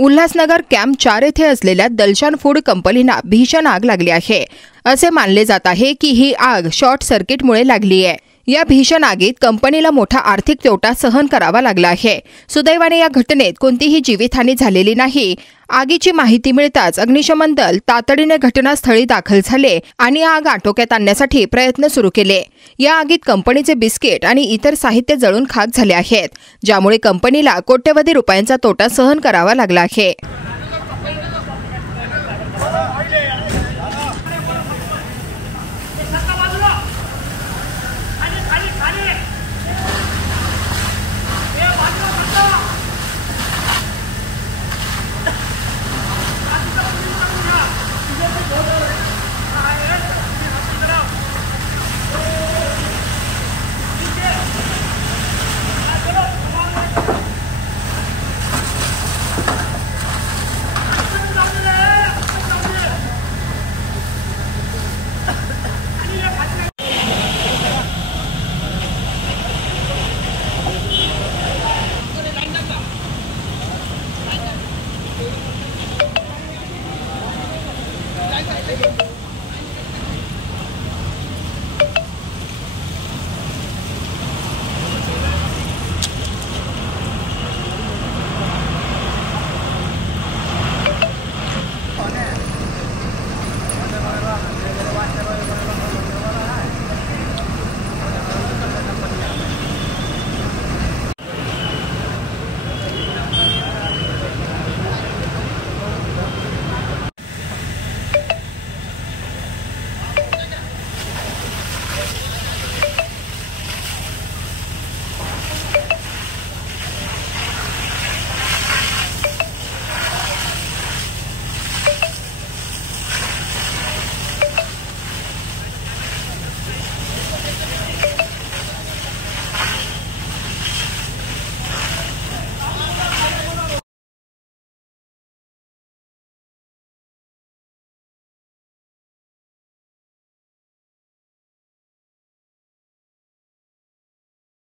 Ulhasnagar camp 4 येथे असलेल्या दलशान food कंपनीला भीषण आग लागली आहे। असे मानले जात आहे की ही आग शॉर्ट सर्किटमुळे लागली आहे। या भीषण आगीत कंपनीला मोठा आर्थिक तोटा सहन करावा लागला आहे। सुदैवाने या घटनेत कोणतीही जीवितहानी झालेली नाही। आगीची माहिती मिळताच अग्निशमन दल तातडीने घटनास्थळी दाखल झाले आणि आग आटोक्यात आणण्यासाठी प्रयत्न सुरू केले। या आगीत कंपनीचे बिस्किट आणि इतर साहित्य जळून खाक झाले आहेत, ज्यामुळे कंपनीला कोट्यवधी रुपयांचा तोटा सहन करावा लागला आहे।